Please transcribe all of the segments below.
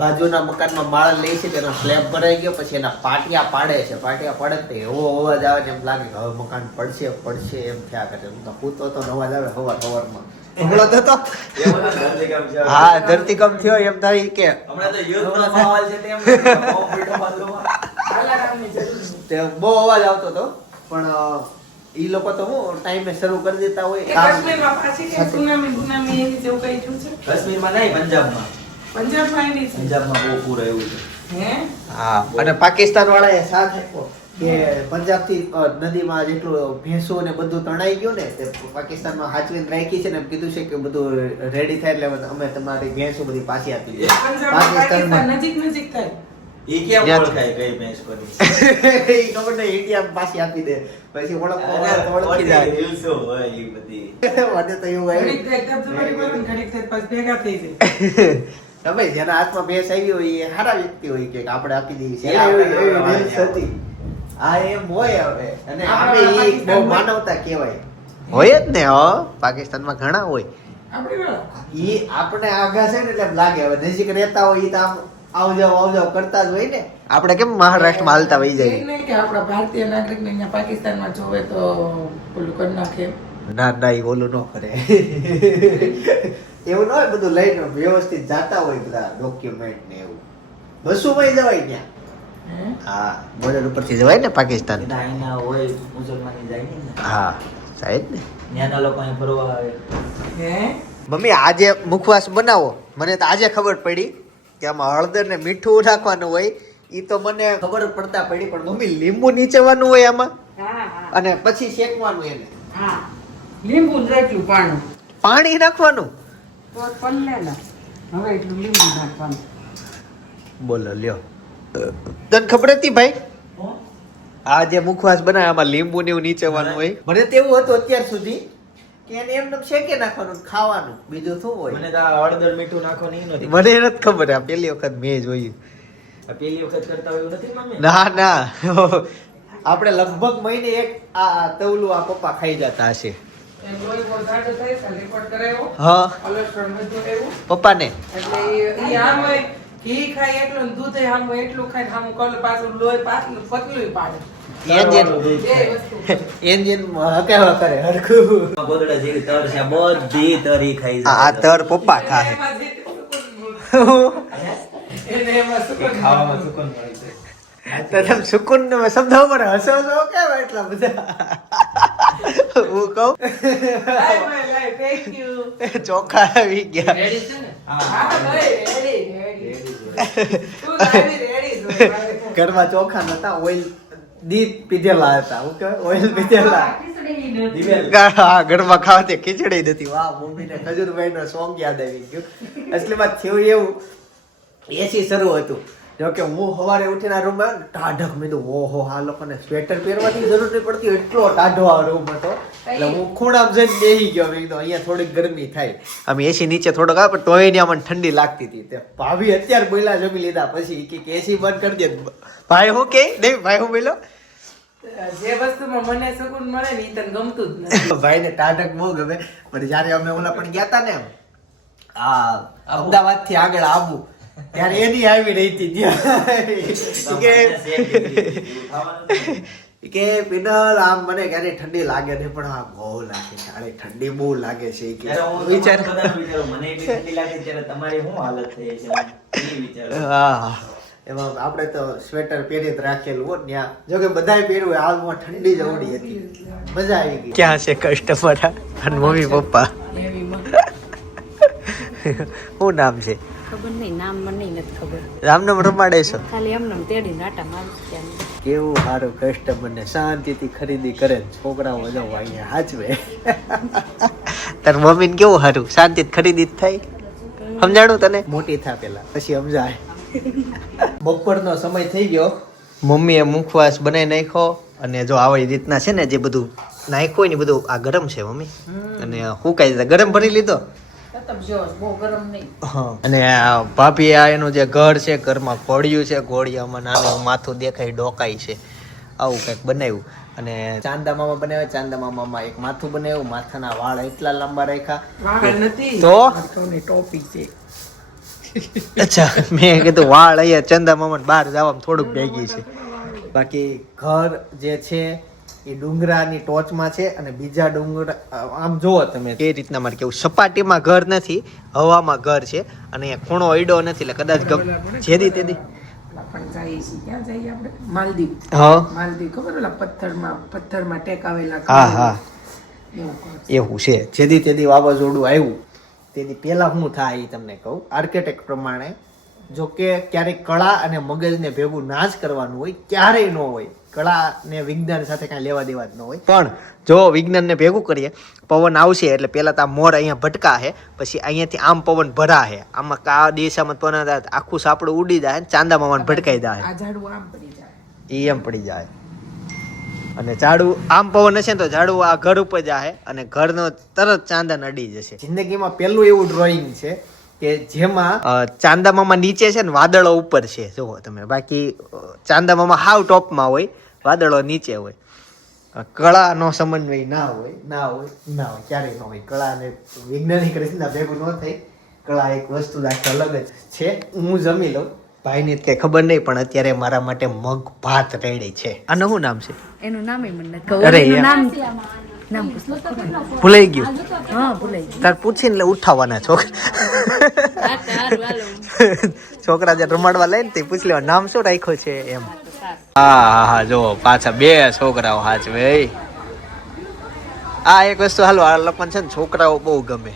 બાજુના મકાનમાં માળ લે છે તેનો સ્લેબ ભરાઈ ગયો, પછી એના પાટિયા પાડે છે. પાટિયા પાડે તો એવો અવાજ આવે છે, એમ લાગે કે હવે મકાન પડશે એમ થયા કરે. હું તો પૂતો તો અવાજ આવે સવારમાં હમણાં તો હા ધરતીકંપ થયો એમ થાય કે હમણાં તો યુદ્ધનો માહોલ છે તે બહુ અવાજ આવતો હતો. પણ ઈ લોકો તો હું ટાઈમે શરૂ કરી દેતા હોય. કાશ્મીરમાં પાછી કે સુનામી એવી જેવું કઈ થયું છે? કાશ્મીરમાં નહીં, પંજાબમાં બહુ પૂર આવ્યું છે. હે હા, અને પાકિસ્તાન વાળાએ સાથ આપ્યો કે પંજાબ થી નદીમાં જેટલું ભેંસો ને બધું તણાઈ ગયું ને તે પાકિસ્તાનમાં હાચવીને રાખી છે ને એમ કીધું છે કે બધું રેડી થાય એટલે અમે તમારી ભેંસો બધી પાછી આપી દઈએ. પાકિસ્તાન નજીક થાય. ઈ કેમ ઓળખાય કઈ ભેંસ કોની? ઈ ખબર નહીં, ઇન્ડિયા પાછી આપી દે પછી ઓળખી જાય. રીલ્સો હોય ઈ બધી. મને તો એવું હોય ભેગા થઈ જાય. તમે જેના હાથમાં ભેંસ આવી હોય એ સારા વ્યક્તિ હોય કે આપણે આપી દઈએ છીએ. હા એમ હોય હવે. અને આપણે ઈ બહુ માનવતા કહેવાય. હોય જ ને હો, પાકિસ્તાનમાં ઘણા હોય. ઈ આપણે આઘા છે ને એટલે એમ લાગે હવે નજીક રહેતા હોય ઈ તો આમ આવજાવ કરતા જ હોય ને. આપણે કેમ મહારાષ્ટ્રમાં હાલતા વહી જાય નહીં કે આપણા ભારતીય નાગરિક ને અહીંયા પાકિસ્તાનમાં જોવે તો ઓલું કરી નાખે. ના ઈ ઓલું ન કરે. એવું ન હોય, બધું લઈને વ્યવસ્થિત જાતા હોય બધા ડોક્યુમેન્ટ ને એવું. બસુમાં જવાય ત્યાં. હા, બોર્ડર ઉપરથી જવાય ને પાકિસ્તાન. એના હોય મુસલમાની જાય ને. હા સાહેબ ને ત્યાંના લોકો અહીં ફરવા આવે. હે મમ્મી આજે મુખવાસ બનાવો. મને તો આજે ખબર પડી કે આમાં હળદર ને મીઠું નાખવાનું હોય. ઈ તો મને ખબર પડતા પડી, પણ મમ્મી લીંબુ નીચવાનું હોય આમાં અને પછી શેકવાનું એને. હા, લીંબુ જેટલું પાણી નાખવાનું. તો પલ્લે ના હવે એટલું લીંબુ નાખવાનું. બોલો લ્યો, તને ખબર હતી ભાઈ આ જે મુખવાસ બનાવે આમાં લીંબુ ને એવું નીચવાનું હોય? મને તો એવું હતું અત્યાર સુધી કે એને એમને શેકે નાખવાનું ખાવાનું, બીજું શું હોય? મને તો આ હળદર મીઠું નાખવાનું ઈ નથી. મને નથી ખબર. આ પહેલી વખત મેં જોયું. પેલી વખત કરતા હોય એવું નથી મમ્મી? ના આપણે લગભગ મહિને એક આ તવલું આ પપ્પા ખાઈ જતા હશે. હા પપ્પાને એટલે આમ હોય ઘી ખાય એટલું ને દૂધ આમ એટલું ખાય આમ કલ પાછું લોહી પાતળું પતલું પાડે. એન્જિન હકેવા કરે હરખું. ગોદડા જેવી તર છે, બધી તરી ખાઈ આ તર પપ્પા ખાય. એને એમાં સુકૂન ખાવામાં સુકૂન મળે છે. તને સુકૂન નો શબ્દ ઉપર હસો કેમ એટલા બધા? હું કહું લાય થેન્ક યુ. ચોખા આવી ગયા. રેડી છે ને? હા ભાઈ રેડી. તું લાવી રેડી. ઘરમાં ચોખા નતા, ઓઇલ દીપ પીધેલા હતા. હું કહેવાય ઓઇલ પીધેલા. હા, ઘરમાં ખાવાતી ખીચડી નથી. વાહ, મમ્મીને ખજૂરભાઈ નો સોંગ યાદ આવી ગયો. અસલીમાં થયું એવું, એસી શરૂ હતું. જો કે હું સવારે ઉઠીને આ રૂમમાં ટાઢક મેં ઓહો આ લોકોને સ્વેટર પહેરવાની જરૂર નહીં પડતી, એટલો ટાઢો આ રૂમ હતો. એટલે હું ખૂણામાં જઈને બેસી ગયો. મેં કીધું અહીંયા થોડીક ગરમી થાય. આમ એસી નીચે થોડોક આવે પણ તોય ને આમાં ઠંડી લાગતી હતી. તે ભાભી અત્યારે બોલ્યા જમી લીધા પછી કે એસી બંધ કરી દે. ભાઈ હું કે નહીં, ભાઈ હું બોલ્યો જે વસ્તુમાં મને સુકૂન મળે ને ઈ તને ગમતું જ નથી. ભાઈ ને ટાઢક બહુ ગમે. પણ જયારે અમે ઓલા પણ ગયા હતા ને આ અમદાવાદ થી આગળ આવું ત્યારે એની આવી રહી હતી કે પિનલ આમ મને ક્યારે ઠંડી લાગે ને પણ આ બહુ લાગે છે, અરે ઠંડી બહુ લાગે છે કે વિચાર મને એટલી ઠંડી લાગે ત્યારે તમારી શું હાલત થઈ છે એ વિચારો. હા, એમાં આપણે તો સ્વેટર પહેરી જ રાખેલું હોત ત્યાં. જો કે બધાય પહેર્યું હાલમાં ઠંડી જ ઓડી હતી. મજા આવી ગઈ. ક્યાં છે કસ્ટમર અને મમ્મી પપ્પા? શું નામ છે? ખબર નહીં, નામ મને નથી ખબર. રામનામ રમાડે છો? ખાલી એમને તેડી નાટા મારું ત્યાં. કેવું સારું કસ્ટમર ને શાંતિથી ખરીદી કરે. છોકરાઓ જવો અહીંયા હાચવે. તાર મમ્મીને કેવું સારું શાંતિથી ખરીદી જ થાય. સમજાણું તને? મોટી થા પેલા પછી સમજાય. બપોરનો સમય થઈ ગયો. મમ્મીએ મુખવાસ બનાવી નાખ્યો અને જો આવી રીતના છે ને જે બધું નાખ્યું હોય ને બધું આ ગરમ છે મમ્મી અને હું કઈ દીધા ગરમ ભરી લીધો. અને ભાભી આ એનું જે ઘર છે ઘરમાં ઘોડિયું છે, ઘોડિયામાં નાનું માથું દેખાય ડોકાઈ છે, આવું કંઈક બનાવ્યું. અને ચાંદા મામા બનાવ્યા, ચાંદા મામામાં એક માથું બનાવ્યું, માથાના વાળ એટલા લાંબા રાખ્યા. વાળ નથી તો ટોપી છે. અચ્છા મેં કીધું વાળ અહીંયા ચંદા મામા બહાર જવામાં થોડુંક ભેગી છે. બાકી ઘર જે છે એ ડુંગરાની ટોચમાં છે અને બીજા ડુંગરા આમ જોવો તમે એ રીતના મારે કેવું સપાટીમાં ઘર નથી, હવામાં ઘર છે અને અહીંયા ખૂણો અડ્યો નથી એટલે કદાચ જેદી તેદી પણ જઈએ છીએ ક્યાં જઈએ આપણે માલદીવ. હા માલદીવ ખબર પેલા પથ્થરમાં ટેકાવેલા હા હા એવું કહું. એવું છે. જેદી તેદી વાવાઝોડું આવ્યું તેની પહેલા શું થાય એ તમને કહું. આર્કિટેક્ટ પ્રમાણે જો કે ક્યારેક કળા અને મગજને ભેગું ના જ કરવાનું હોય, ક્યારેય ન હોય. કળા ને વિજ્ઞાન સાથે કાંઈ લેવા દેવા જ ન હોય. પણ જો વિજ્ઞાનને ભેગું કરીએ, પવન આવશે એટલે પહેલા તો આ મોર અહીંયા ભટકા છે, પછી અહીંયાથી આમ પવન ભરા છે, આમાં કા દિશામાં પવન આખું સાપડું ઉડી જાય, ચાંદા મામાને ભટકાઈ જાય, આ ઝાડવું આમ પડી જાય, એ એમ પડી જાય. અને ઝાડું આમ પવન હશે ને તો ઝાડું આ ઘર ઉપર જાય અને ઘરનો તરત ચાંદા નડી જશે. જિંદગીમાં પહેલું એવું ડ્રોઈંગ છે કે જેમાં ચાંદા મામા નીચે છે ને વાદળો ઉપર છે, જુઓ તમે. બાકી ચાંદા મામા હાવ ટોપમાં હોય, વાદળો નીચે હોય. કળાનો સમન્વય ના હોય, ક્યારેય ન હોય. કળા અને વૈજ્ઞાનિક રીતના ભેગું ન થાય. કળા એક વસ્તુ આખી અલગ જ છે. હું જમી લઉં, ભાઈને કઈ ખબર નહીં, પણ અત્યારે મારા માટે મગ ભાત રેડી છે. આનું શું નામ છે? એનું નામ મને નથી ખબર. અરે એનું યાર. નામ ભૂલાઈ ગયું. હા ભૂલાઈ ગયું. તાર પૂછીને એટલે ઉઠાવવાના છોકરા. છોકરા જે રમાડવા લઈને તે પૂછ લેવા નામ શું રાખ્યું છે એમ. હા હા જો પાછા બે છોકરાઓ હાચવે. આ એક વસ્તુ હાલો, આ લોકોને છે ને છોકરાઓ બહુ ગમે.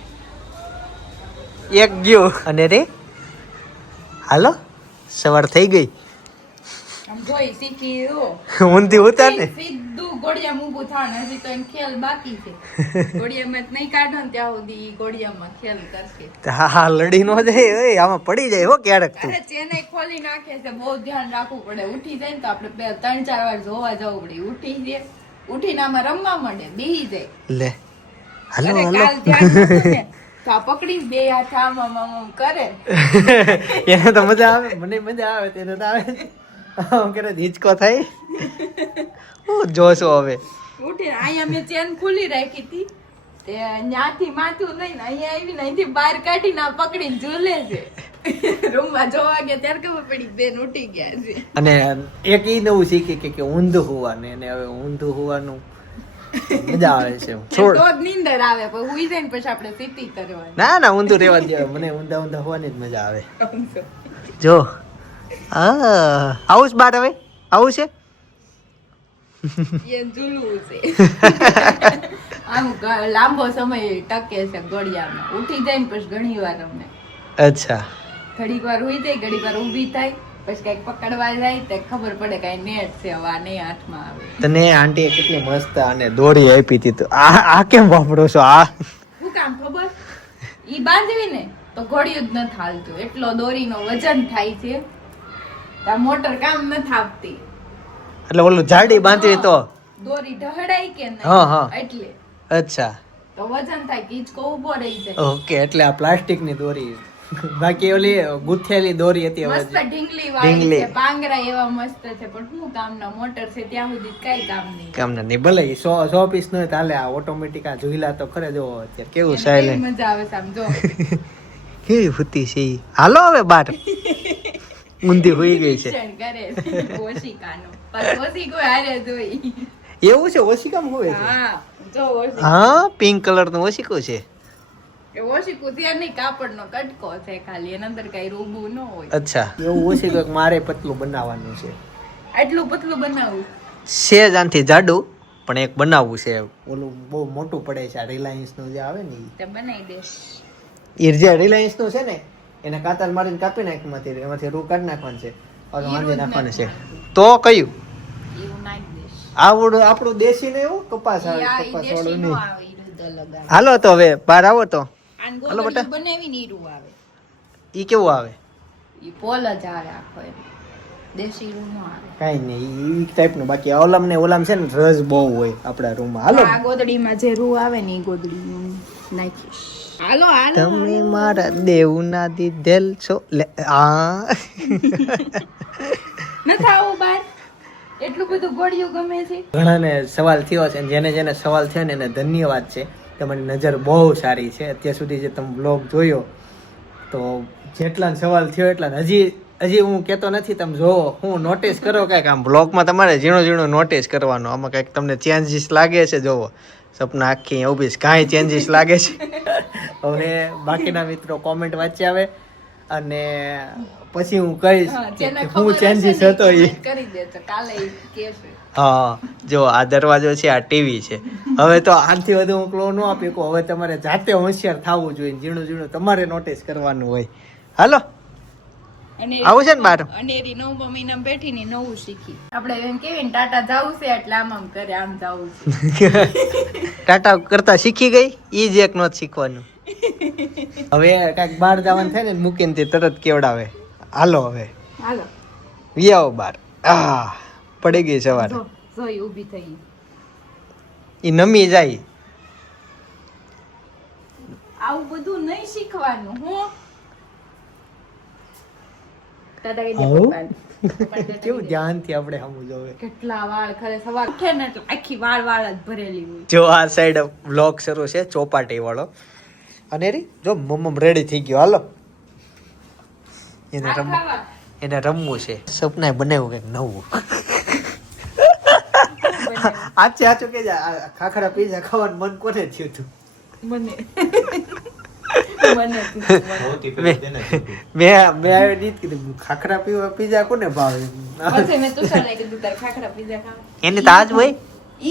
એક ગયો અને રે હાલો સવાર થઈ ગઈ. આમ જોઈ શીખી રો ઊંધી ઉતાર ને સીધું ઘોડિયામાં ઊભું થાણ. હજી તો એમ ખેલ બાકી છે. ઘોડિયામાં નહીં કાઢો ને ત્યાં સુધી ઘોડિયામાં ખેલ કરશે. હા હા લડી નો જાય. ઓય આમાં પડી જાય હો ક્યારેક તું. અરે ચેને ખોલી નાખે છે, બહુ ધ્યાન રાખવું પડે. ઉઠી જાય ને તો આપણે 3-4 વાર જોવા જવું પડે. ઉઠી જાય, ઉઠીને આમાં રમવા માંડે, બેહી જાય. લે હાલો અરે હાલો. કાલ ધ્યાન નહોતું ને, તો આ પકડીને બે હાથ આમ કરે. એને તો મજા આવે, મને મજા આવે, તેને તો આવે. આમ કરે હિંચકો થાય. હું જોશો હવે. ઉઠીને અહીંયા મેં ચેન ખુલ્લી રાખી હતી, તે ન્યાથી માથું લઈને અહીંયા આવીને અહીંથી બહાર કાઢીને આ પકડીને ઝૂલે છે. રૂમમાં જોવા ગયા ત્યારે ખબર પડી બેન ઉઠી ગયા છે. અને એક ઈ નવું શીખી કે ઊંધું હોવાનું, એને હવે ઊંધું હોવાનું મજા આવે છે. છોડ તો જ નીંદર આવે, પણ હુઈ જાય ને પછી આપણે સીધી કરવાની. ના ના ઊંધું રહેવા દે. મને ઊંધા ઊંધા હોવાની જ મજા આવે. જો આવું જ બાર હવે આવું છે. એ ઝૂલવું છે. આમ લાંબો સમય ટકે છે ઘડિયાળમાં. ઉઠી જાય ને પછી ઘણી વાર અમને અચ્છા ઘડીક વાર હુઈ જાય, ઘડીક વાર ઊભી થાય, પછી કઈક પકડવા જાય તો ખબર પડે કઈ નેટ છે, હવે આ નહીં હાથમાં આવે. તને આંટીએ કેટલી મસ્ત આને દોરી આપી હતી, તો આ કેમ વાપરો છો? આ શું કામ ખબર? ઈ બાંધવી ને તો ઘોડિયું જ નથી હાલતું, એટલો દોરીનો વજન થાય છે. આ મોટર કામ નથી આપતી. એટલે ઓલું જાડી બાંધવી તો દોરી ઢહડાય કે હા, હા. નહીં, એટલે અચ્છા તો વજન થાય, કિંચકો ઊભો રહી જાય. ઓકે. એટલે આ પ્લાસ્ટિક ની દોરી. બાકી ઓલી ગુથેલી દોરી હતી. હવે મસ્ત ઢીંગલી વાળી ઢીંગલી. છે, પાંગરા એવા મસ્ત છે, પણ શું કામના? મોટર છે ત્યાં સુધી કઈ કામ નહીં. કામ નહીં. ભલે 100 પીસ નો ચાલે. આ ઓટોમેટિક આ ઝૂલા તો ખરે. જો અત્યારે કેવું સાયલેન્ટ, મજા આવે સમજો. કેવી હુતી છે ઈ. હાલો હવે બાર ઊંધી હોઈ ગઈ છે. કરે છે ઓશિકાનો. પણ ઓશિકો હારે જોઈ. એવું છે? ઓશિકામ હોય છે? હા જો ઓશિકો. હા પિંક કલર નું ઓશિકો છે. એ ઓશિકો ત્યાં નહીં, કાપડનો કટકો છે ખાલી, એના અંદર કઈ રૂબું ન હોય. અચ્છા એવું ઓશિકો મારે પતલું બનાવવાનું છે. આટલું પતલું બનાવું સેજ આનથી જાડું પણ એક બનાવવું છે. ઓલું બહુ મોટું પડે છે. આ રિલાયન્સ નું જે આવે ને તે બનાવી દે. એ જે રિલાયન્સ નું છે ને એને કાતર મારીને કાપી નાખવાથી એમાંથી રૂ કાઢી નાખવાનું છે. હવે વાંધી નાખવાનું છે. તો કયું એવું નાખી દેશ. આવડું આપણું દેશી ને એવું કપાસ આવે, ઈ કપાસ દેશી વાળું નો નહીં. આવે, ઈ દૂધ અલગ આવે. હાલો તો હવે બહાર આવો તો. આન હાલો બેટા. ગોદડિયું બનાવીને ઈરું આવે. ઈ કેવું આવે? ઈ પોલ જ આવે આખો એમ. દેશી રૂ નો આવે. કઈ નહીં ઈ ટાઈપ નું. બાકી ઓલમ ને ઓલમ છે ને રસ બહુ હોય આપડા રૂમમાં. હાલો આ ગોદડીમાં જે રૂ આવે ને ઈ ગોદડી નાખીશ. હાલો હાલો. તમે મારા દેવના દીધેલ છો. લે આ નથી આવું બાર. એટલું બધું ગોળિયું ગમે છે. ઘણાને સવાલ થયો છે. જેને જેને સવાલ થયો ને એને ધન્યવાદ છે. તમારી નજર બહુ સારી છે. અત્યાર સુધી જે તમે બ્લોગ જોયો તો જેટલા સવાલ થયો એટલા હજી હું કહેતો નથી, તમે જોવો, હું નોટિસ કરો કાંઈક આમ બ્લોગમાં તમારે ઝીણું નોટિસ કરવાનું, આમાં કાંઈક તમને ચેન્જીસ લાગે છે. જોવો સપના આખી ઊભી છે, કાંઈ ચેન્જીસ લાગે છે? હવે બાકીના મિત્રો કોમેન્ટ વાંચી આવે અને પછી હું કહીશ કે હું ચેન્જીસ હતો એ કરી દેજો કાલે ઈ કહેશે. હા. જો આ દરવાજો છે, આ ટીવી છે. હવે તો આનાથી વધુ હું ક્લો ન આપી શકું. હવે તમારે જાતે હોશિયાર થવું જોઈએ, ઝીણું તમારે નોટિસ કરવાનું હોય. હાલો અને આવું છે ને બહાર? અનેરી 9 મહિના બેઠીને નવું શીખી. આપણે એમ કેવી ને ટાટા જાવું છે એટલે આમ કરે, આમ જાવું છે. ટાટા કરતા શીખી ગઈ, ઈ જ એક નોટ શીખવાનું. હવે કાંઈક બહાર જવાનું થાય ને મૂકીને તે તરત કેવડાવે, હાલો હવે હાલો વી આવો બહાર. પડી ગઈ સવારે, જોઈ ઊભી થઈ. ઈ નમી જાય. આવું બધું નહીં શીખવાનું. હું દાદા કહી દે આવું? પપ્પાને. કેવું ધ્યાનથી આપણે સામું જોવે. કેટલા વાળ ખરે સવાર ઉઠે ને એટલે આખી વાળ જ ભરેલી હોય. જો આ સાઈડ વ્લોગ શરૂ છે ચોપાટી વાળો. અને રી જો મમ્મ રેડી થઈ ગયો, હાલો એને રમવું છે. સપનાએ બનાવ્યું કંઈક નવું. આચું કે ખાખરા પીઝા ખાવાનું મન કોને થયું હતું? મને મેં આવ્યો નહીં કીધું ખાખરા પીઝા કોને ભાવે? પછી મેં તુષારને કીધું તારે ખાખરા પીઝા ખાવા. એને તો આજ હોય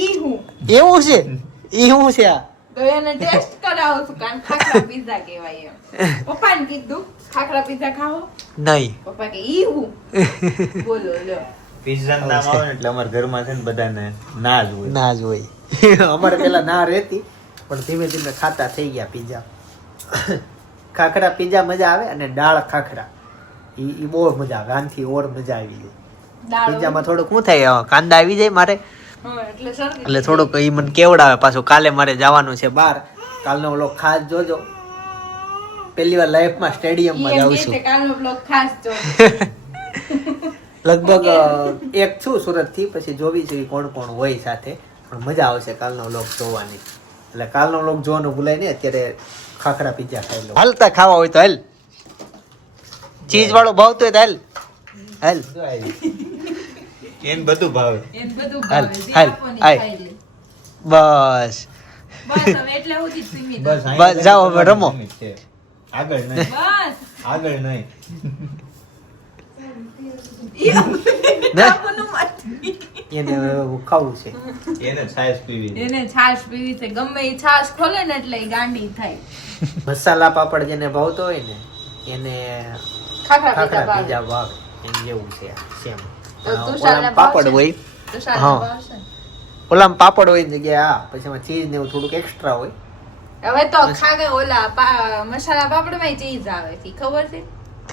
ઈ હું એવું છે. ઈ શું છે આ? તો એને ટેસ્ટ કરાવું છું કારણ ખાખરા પીઝા કહેવાય એમ. પપ્પાને કીધું ખાખરા પીઝા ખાવો, નહીં. પપ્પા કે ઈ હું બોલો લો. પિઝાનું નામ આવે ને એટલે અમારા ઘરમાં છે ને બધાને ના જ હોય. ના જ હોય. અમારે પેલા ના રહેતી પણ ધીમે ધીમે ખાતા થઈ ગયા પીઝા. ખાખરા પીઝા મજા આવે અને દાળ ખાખરા ઈ બહુ મજા આવે. આનથી ઓર મજા આવી ગઈ. દાળ પીઝામાં થોડુંક શું થાય, કાંદા આવી જાય મારે એટલે શરદી એટલે થોડુંક ઈ મને કેવડાવે. પાછું કાલે મારે જવાનું છે બહાર. કાલનો ઓલો ખાસ જોજો, પહેલી વાર લાઈફમાં સ્ટેડિયમમાં જાઉં છું. કાલનો બ્લોગ ખાસ જો. લગભગ એક છું સુરત થી, પછી જોવી છે કોણ કોણ હોય સાથે. પણ મજા આવશે કાલનો વ્લોગ જોવાની. એટલે કાલનો વ્લોગ જોવાનું ભૂલાય નહીં. અત્યારે ખાખરા પીઝા ખાઈ લો. હાલતા ખાવા હોય તો હાલ, ચીઝ વાળો ભાવતો હોય તો હાલ હાલ એને બધું ભાવે. એને બધું હાલ ભાવે. જે હાલ આપો ને હાલ. ખાઈ લે. બસ બસ હવે એટલે સુધી જ સીમિત. બસ બસ જાઓ હવે રમો. છે. આગળ નહીં, બસ આગળ નહીં. ને આપોનું મત. એને ખાવું છે. એને છાશ પીવી. એને છાશ પીવી છે. ગમે એ છાશ ખોલે ને એટલે ઈ ગાંડી થાય. મસાલા પાપડ જેને ભાવતો હોય ને એને ખાખરા ખાખરા પીઝા પીઝા ભાવે. એમ જેવું છે સેમ. તો તુષારને પાપડ ભાવશે? હોય, તુષારને હા. ભાવશે ને? ઓલામાં પાપડ હોય ને જગ્યાએ પછી એમાં ચીઝ ને એવું થોડુંક એક્સ્ટ્રા હોય. હવે તો ખાગે ઓલા મસાલા પાપડમાં ચીઝ આવે છે ખબર છે?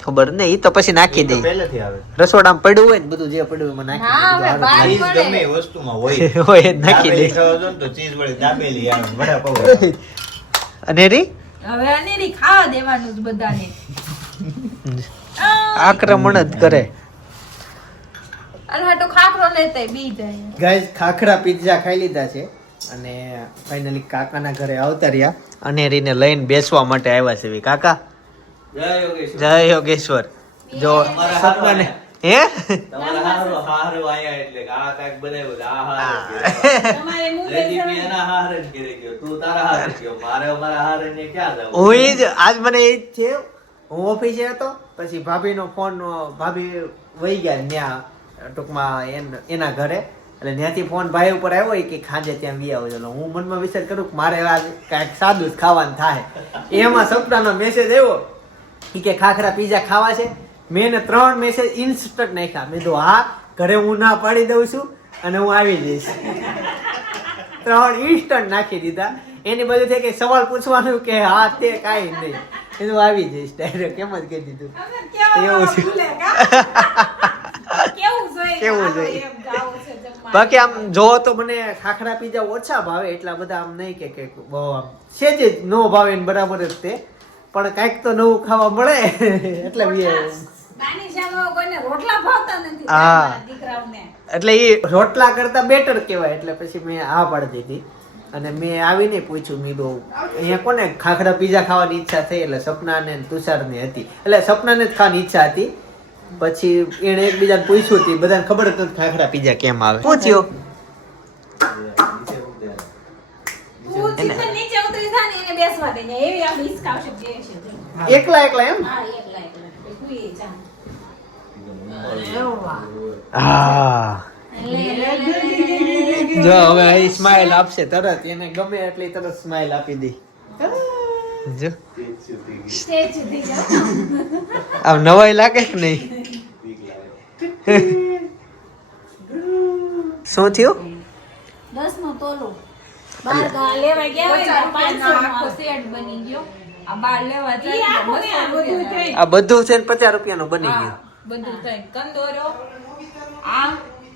ખબર નહીં, ઈ તો પછી નાખી ઈ તો દઈ. પહેલેથી આવે. રસોડામાં પડ્યું હોય ને બધું જે પડ્યું એમાં હા, હવે નાખી બહાર ચીઝ મળે. ગમે એ વસ્તુમાં હોય. દે. હોય એ નાખી દાબેલી દે. ખાવા જો ને તો ચીઝ વળી દાબેલી આવે, વડાપાવ આવે. અને રી હવે અનેરી ખાવા દેવાનું જ બધાને. આક્રમણ જ કરે. અને હાટો ખાખરો લેતા બી જાય. ગાઈસ ખાખરા પિઝા ખાઈ લીધા છે અને ફાઇનલી કાકાના ઘરે આવતા રહ્યા. અને રીને લઈને બેસવા માટે આવ્યા છે. વી કાકા જય યોગેશ્વર. જય યોગેશ્વર. જો તમારા સપનાને હે તમારા હારો આયા એટલે કે આ કાંઈક બનાવ્યું છે, આ હારો તમારે મુંબઈ રેસીપી એના હારે જ ઘરે ગયો, તું તારા હારે ગયો, મારે અમારા હારે ને ક્યાં જવું? હું ઈ જ આજ મને એ જ છે. હું ઓફિસે હતો પછી ભાભીનો ફોન, ભાભી વહી ગયા ત્યાં ટૂંકમાં એના ઘરે. એટલે ત્યાંથી ફોન ભાઈ ઉપર આવ્યો કે ખાંજે ત્યાં વી આવજો. એટલે હું મનમાં વિચાર કરું કે મારે આજ કાંઈક સાદું જ ખાવાનું થાય. એમાં સપનાનો મેસેજ આવ્યો કે ખાખરા પીઝા ખાવા છે. મેં એને 3 મેસેજ ઇન્સ્ટન્ટ નાખ્યા. મેં કીધું હા, ઘરે હું ના પાડી દઉં છું અને હું આવી જઈશ. 3 ઇન્સ્ટન્ટ નાખી દીધા. એની બધું થઈ કે સવાલ પૂછવાનું કે હા તે કાંઈ નહીં, એ તો આવી જઈશ ડાયરેક્ટ. એમ જ કહી દીધું. એવું છે. કેવું જોઈએ? બાકી આમ જોવો તો મને ખાખરા પીઝા ઓછા ભાવે. એટલા બધા આમ નહીં કે બહુ આમ સેજ જ નો ભાવે ને બરાબર જ તે. પણ કાંઈક તો નવું ખાવા મળે એટલે હા, એટલે એ રોટલા કરતા બેટર કહેવાય. એટલે પછી મેં હા પાડી દીધી. અને મેં આવીને પૂછ્યું મેં બહુ અહીંયા કોને ખાખરા પીઝા ખાવાની ઈચ્છા થઈ એટલે સપનાને ને તુષારને હતી એટલે સપનાને જ ખાવાની ઈચ્છા હતી પછી એને એકબીજાને પૂછ્યું હતું બધાને ખબર જ નથી ખાખરા પીઝા કેમ આવે પૂછ્યો હું ચિકન નીચે ઉતરી જા ને એને બેસવા દે ને એવી આ ડિસ્કાઉન્ટ જે છે એકલા એકલા એમ હા એકલા કોઈ જા એવા હા લે જો હવે અહીં સ્માઈલ આપશે તરત એને ગમે એટલી તરત સ્માઈલ આપી દે જો સ્ટેજ સુધી જાઓ આમ નવાઈ લાગે કે નહીં શું થયું 10 નો તોલો 12 ગા લેવા ગયા હોય ને 500 આખો સેટ બની ગયો આ 12 લેવા જાય બધું થઈ આ બધું છે ને 50 રૂપિયાનું બની ગયું બધું થઈ કંદોરો આ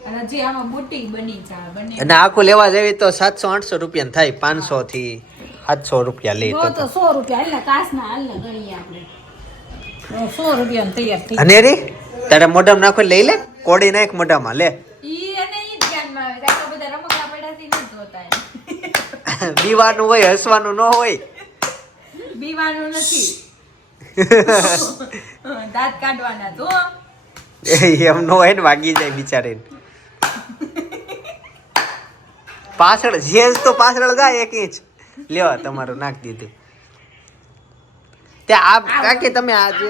અને જે આમાં બુટી બની જાય બને અને આખું લેવા જઈએ તો 700-800 રૂપિયા થાય 500 થી 700 રૂપિયા લે તો 100 રૂપિયા હાલને કાસના હાલને ગણીએ આપણે 100 રૂપિયા તૈયાર થઈ અને રે તારે મોઢામાં નાખો લઈ લે કોડી નાખ મોઢામાં લે ઈ અને ઈ ધ્યાનમાં આવે આ બધા રમકડા પડ્યાથી ન જોતા બીવાનું હોય હસવાનું ન હોય બીવાનું નથી દાંત કાઢવાના તો એમ ન હોય ને વાગી જાય બિચારીને પાછળ જેજ તો પાછળ જાય 1 ઇંચ લ્યો તમારું નાખ દીધું તે આ કાકી તમે આ જે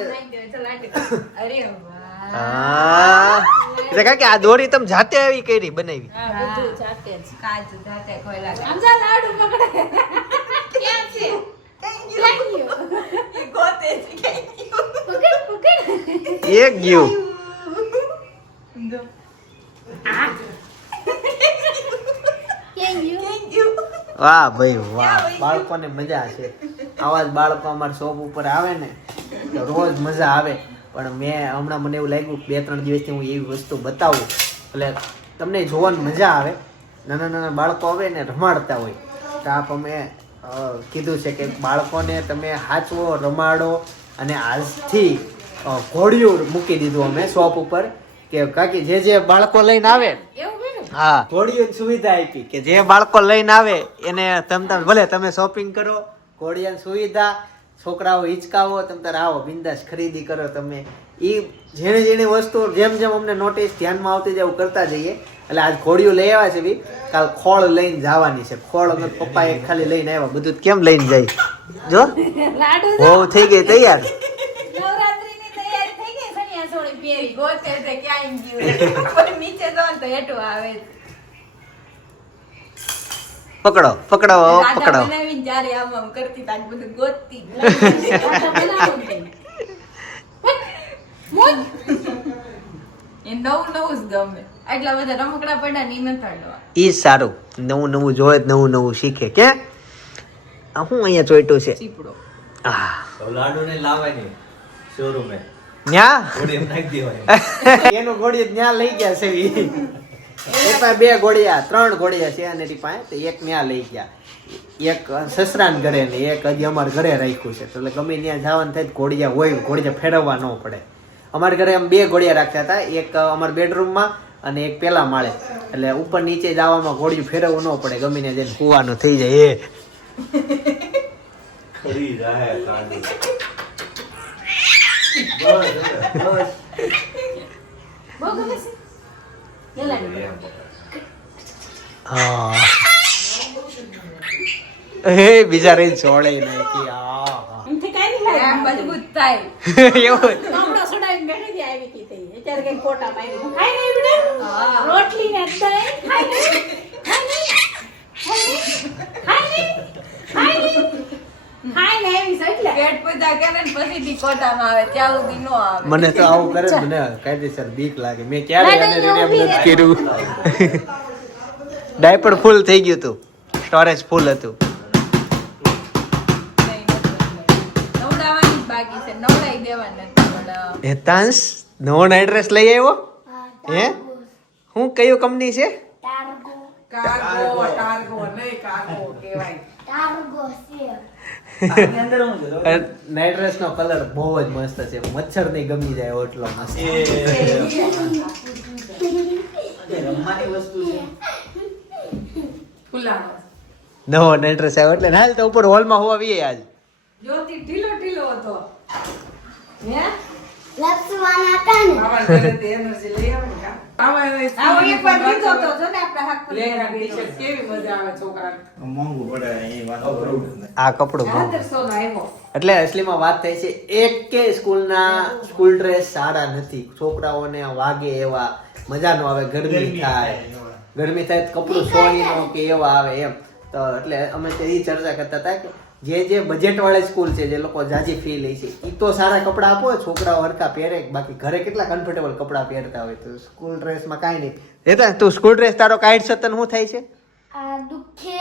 અરે વાહ હા એટલે કાકી આ દોરી તમે જાતે આવી કરી બનાવી આ બધું જાતે જ કાચ જાતે ખોલા આમ જા લાડુ પકડે ક્યાં છે થેન્ક યુ એ ગોતે છે થેન્ક યુ પકડ એક ગયું દો આ થેન્ક યુ વાહ ભાઈ વાહ બાળકોને મજા છે આવા જ બાળકો અમારા શોપ ઉપર આવે ને તો રોજ મજા આવે પણ મેં હમણાં મને એવું લાગ્યું 2-3 દિવસથી હું એવી વસ્તુ બતાવું એટલે તમને જોવાની મજા આવે નાના નાના બાળકો આવે ને રમાડતા હોય તો આપ અમે કીધું છે કે બાળકોને તમે હાચવો રમાડો અને આજથી ઘોડિયું મૂકી દીધું અમે શોપ ઉપર કે કાકી જે બાળકો લઈને આવે હા ઘોડિયાની સુવિધા આપી કે જે બાળકો લઈને આવે એને તમે ભલે તમે શોપિંગ કરો ઘોડિયાની સુવિધા છોકરાઓ હિચકાવો તમે તારે આવો બિંદાસ ખરીદી કરો તમે એ જેને વસ્તુ જેમ જેમ અમને નોટિસ ધ્યાનમાં આવતી જાય એવું કરતા જઈએ એટલે આજ ઘોડિયું લઈ આવ્યા છે બી કાલ ખોળ લઈને જવાની છે ખોળ અમે પપ્પા એક ખાલી લઈને આવ્યા બધું કેમ લઈને જાય જો લાડુ બહુ થઈ ગઈ તૈયાર નવરાત્રીની તૈયારી થઈ ગઈ સનિયા સોળી પહેરી ગોતે છે ક્યાં ગયું પણ નીચે જો તો હેઠું આવે પકડો પકડો દાદા પકડો બનાવીને જ્યારે આમ કરતી તાજ બધું ગોતતી એ નવું નવું જ ગમે એટલા બધા રમકડા પડ્યા ને ઈ નથી હાલવા ઈ સારું નવું નવું જોવે નવું નવું શીખે કે આ હું અહીંયા ચોઈટું છે ચીપડો આ લાડુ ને લાવવાની શોરૂમે ન્યા થોડી એમ નાખી દેવાય એનું ઘોડિયું ન્યા લઈ ગયા છે ઈ. એક પાસે 2 ઘોડિયા 3 ઘોડિયા છે અને એની પાસે તો એક ન્યા લઈ ગયા એક સસરાન ઘરે ને એક હજી અમારા ઘરે રાખ્યું છે તો એટલે ગમે ત્યાં જવાનું થાય તો ઘોડિયા હોય ઘોડિયા ફેરવવા ન પડે અમારા ઘરે આમ 2 ઘોડિયા રાખતા હતા એક અમારા બેડરૂમમાં અને એક પેલા માળે એટલે ઉપર નીચે જવામાં ઘોડિયું ફેરવવું ન પડે ગમે ત્યાં જઈને કૂવાનું થઈ જાય એ ખરી જાહે કાંડી બહુ ગમે છે લે લાડુ હા એ બિચારી છોડે નાખી આ એમથી કાઈ નહીં લાગે આમ મજબૂત થાય એવું કામડો છોડાવીને બેઠી જાય આવી કી થઈ અત્યારે કઈ ફોટા મારી ખાઈ નહીં બેટા રોટલી ને દહીં ખાઈ નહીં એવી છે એટલે પેટ પૂજા કરે ને પછી દી ફોટામાં આવે ત્યાં સુધી નો આવે મને તો આવું કરે ને મને કાયદેસર બીક લાગે મેં ક્યારે એને રેડિયમ નથી કર્યું ડાયપર ફૂલ થઈ ગયું હતું સ્ટોરેજ ફૂલ હતું નવડાવવાની જ બાકી છે નવડાઈ દેવાના પણ હેતાંશ નવો નાઇટ ડ્રેસ લઈ આવ્યો હે હું કયો કંપની છે કાર્ગો નહીં કાર્ગો કહેવાય આની અંદર હું છે નાઇટ ડ્રેસ નો કલર બહુ જ મસ્ત છે મચ્છર નહીં ગમી જાય એટલો મસ્ત રમવાની વસ્તુ છે ખુલ્લાનો નવો નડ્રેસ આવ્યો એટલે ના તો ઉપર હોલમાં હોવા આવીએ આજ જ્યોતિ ઢીલો ઢીલો હતો હે લપસવાના હતા ને બાબા ઘરેથી એનર્જી લઈ આવે ને કા આવા એક વાર દીધો તો જો ને આપણે હક પર લેરા ટી-શર્ટ કેવી મજા આવે છોકરાને મોંઘું પડે એ વાત આ કપડું બહુ 1500 નો આવ્યો એટલે અસલીમાં વાત થઈ છે એક કે સ્કૂલ ડ્રેસ સારા નથી છોકરાઓને વાગે એવા મજા નો આવે ગરમી થાય તો કપડું સોળી નો કે એવા આવે એમ તો એટલે અમે તે ઈ ચર્ચા કરતા હતા કે જે બજેટ વાળી સ્કૂલ છે જે લોકો જાજી ફી લે છે ઈ તો સારા કપડા આપો છોકરાઓ હરકા પહેરે બાકી ઘરે કેટલા કમ્ફર્ટેબલ કપડા પહેરતા હોય તો સ્કૂલ ડ્રેસમાં કાંઈ નહીં રહેતા તું સ્કૂલ ડ્રેસ તારો કાઈટ સતન શું થાય છે આ દુખે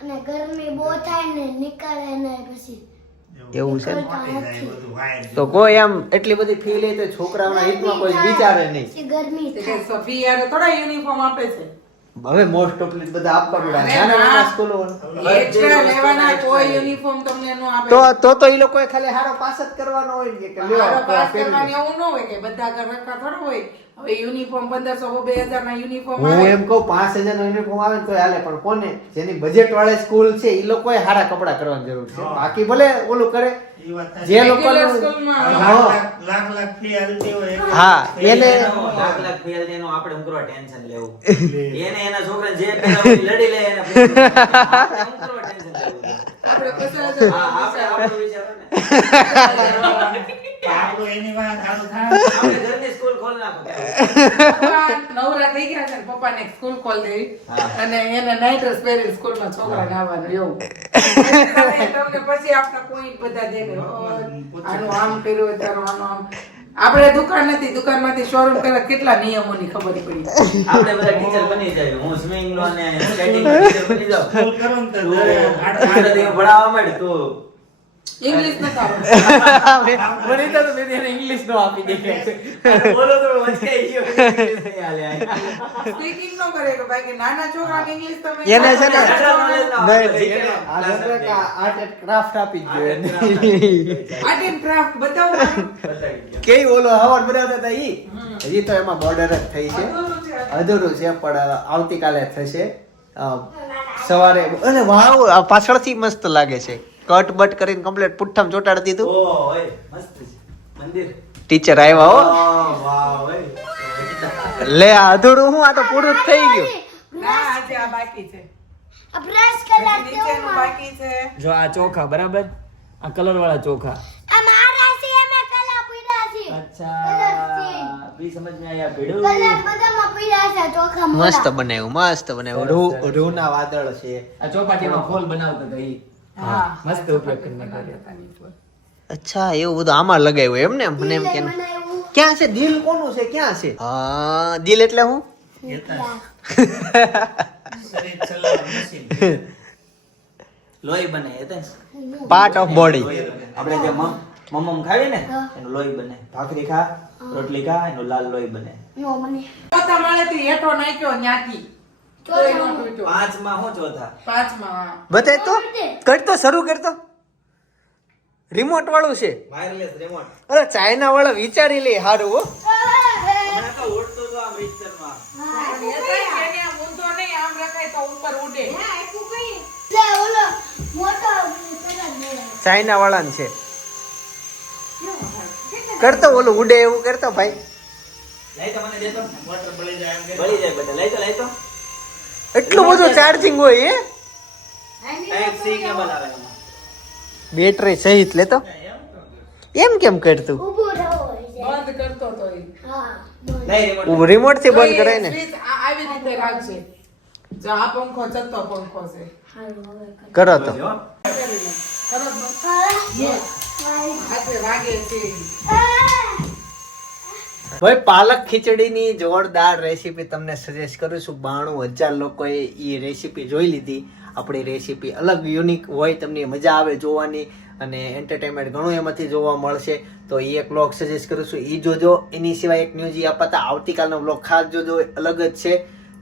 અને ગરમી બહુ થાય ને નીકળે ને પછી એવું છે તો કોઈ આમ એટલી બધી ફી લે તો છોકરાઓના હિતમાં કોઈ વિચારે નહીં પછી ગરમી કે થાય સોફી યાર થોડા યુનિફોર્મ આપે છે હવે મોસ્ટ ઓફલી બધા આપવા પડ્યા નાના સ્કૂલો એક્સ્ટ્રા લેવાના કોઈ યુનિફોર્મ તમને નો આપે તો ઈ લોકોએ ખાલી હારો પાસ જ કરવાનો હોય ને કે લ્યો મારો પાસ પહેરી લો. કરવાની એવું ન હોય કે બધા ઘર રખા થોડો હોય હવે યુનિફોર્મ 1500 2000 ના યુનિફોર્મ હું આવે એમ કહું 5000 નો યુનિફોર્મ આવે ને તો હાલે પણ કોને જેની બજેટ વાળી સ્કૂલ છે ઈ લોકોએ હારા કપડા કરવાની જરૂર છે બાકી ભલે ઓલું કરે જે લોકો Regular સ્કૂલમાં લાખ ફી હાલતી હોય હા એને લાખ ફી હાલતી એનું આપણે ઉમરો ટેન્શન લેવું એને એના છોકરા જે પેલા લડી લે એને આપણે ઉમરો ટેન્શન લેવું આપણે પૈસા હા આપણે વિચારો ને આપણું એની વાત ચાલુ થાય આપણે ઘરની સ્કૂલ ખોલ નાખો પપ્પા નવરા થઈ ગયા છે ને પપ્પાને એક સ્કૂલ ખોલ દેવી અને એને નાઈટ ડ્રેસ પહેરી સ્કૂલમાં છોકરાને આવવાનું એવું તમને પછી આપણા પોઈન્ટ બધા દે આનું આમ કર્યું તારું આનું આમ આપણે દુકાન નથી દુકાનમાંથી શોરૂમ કર્યા કેટલા નિયમોની ખબર પડી આપણે બધા ટીચર બની જાય હું સ્વિમિંગ લો ને સ્કેટિંગ ટીચર બની જાવ સ્કૂલ કરો ને તો આઠ દિવસ ભણાવવા માંડ તો ઇંગ્લિશ ન આવડે મને તો બેને ઇંગ્લિશ નો આપી દે બોલો તો વચકાઈ ગયો ઇંગ્લિશ નહીં હાલે સ્પીકિંગ ન કરે કે ભાઈ કે નાના છોકરાને ઇંગ્લિશ તમે એને છે ને નહીં, આર્ટ એન્ડ ક્રાફ્ટ આપી જ જોઈએ આર્ટ એન્ડ ક્રાફ્ટ બતાવો કેવી ઓલો હવાર બનાવતા હતા ઈ હજી તો એમાં બોર્ડર જ થઈ છે અધૂરું છે પણ આવતીકાલે થશે સવારે અને વાવ આ પાછળથી મસ્ત લાગે છે કટ બટ કરીને કમ્પ્લીટ પુઠ્ઠમ ચોટાડી દીધું ઓ ઓય મસ્ત છે મંદિર ટીચર આવ્યા હો વાહ ઓય લે આ અધૂરું હું આ તો પૂરું જ થઈ ગયું ના આજે આ બાકી છે આ બ્રશ કલર નીચેનું બાકી છે જો આ ચોખા બરાબર આ કલર વાળા ચોખા આ મારા છે અમે કલર પીડા છે અચ્છા બી સમજ में आया ભીડું કલર બધામાં પીડા છે ચોખા મસ્ત બનાવ્યું રૂ ના વાદળ છે આ ચોપાટીમાં ફોલ બનાવતો તો ઈ હા મસ્ત ઉપયોગ કરીને કર્યો અચ્છા એવું બધું આમાં લગાવ્યું એમ ને મને એમ કે બનાવ્યું ક્યાં છે દિલ કોનું છે ક્યાં છે હા દિલ એટલે હું લોહી બને એ તો પાર્ટ ઓફ બોડી આપણે જે મમમ ખાવી ને એનું લોહી બને ભાખરી ખા રોટલી ખા એનું લાલ લોહી બને નો મને ચોથા માળેથી હેઠો નાખ્યો ન્યાથી તોય નો તૂટ્યો. પાંચમાં હું ચોથા પાંચમાં બતાય તો કરતો શરૂ કરતો રિમોટ વાળું છે વાયરલેસ રિમોટ અરે ચાઇના વાળા વિચારી લે હારું હો હમણાં તો ઉડતો તો આ મિક્સરમાં એને આમ ઊંધો નહીં આમ રખાય તો ઉપર ઉડે લે ઓલો મોટો પેલા દે ચાઇના વાળાને છે કરતો ઓલું ઉડે એવું કરતો ભાઈ લઈ તો મને દેતો મોટર બળી જાય એમ બળી જાય બેટા લઈ તો એટલું બધું ચાર્જિંગ હોય એ ટાઈપ સી કેબલ આવે એમાં બેટરી સહિત લેતો એમ કેમ કરતું ઊભો રહો બંધ કરતો તો ઈ. હા બોલ નહીં રિમોટ રિમોટ થી તો બંધ એ કરાય ને સ્વિચ આવી રીતે રાખજે જો આ પંખો ચલતો પંખો છે હાલો હવે કરો તો કરો જ બંધ. હાથે વાગે છે ભાઈ પાલક ખીચડીની જોરદાર રેસીપી તમને સજેસ્ટ કરું છું 92,000 લોકોએ એ રેસીપી જોઈ લીધી આપણી રેસીપી અલગ યુનિક હોય તમને મજા આવે જોવાની અને એન્ટરટેનમેન્ટ ઘણું એમાંથી જોવા મળશે તો એ એક વ્લોગ સજેસ્ટ કરું છું એ જોજો એની સિવાય એક ન્યૂઝ આપતા આવતીકાલનો વ્લોગ ખાસ જોજો અલગ જ છે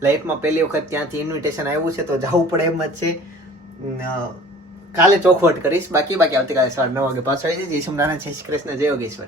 લાઈફમાં પહેલી વખત ત્યાંથી ઇન્વિટેશન આવ્યું છે તો જવું પડે એમ જ છે કાલે ચોખવટ કરીશ બાકી આવતીકાલે સવારે 9 વાગે પાછળ આવી જઈશ. જય શ્રી કૃષ્ણ, જય યોગેશ્વર.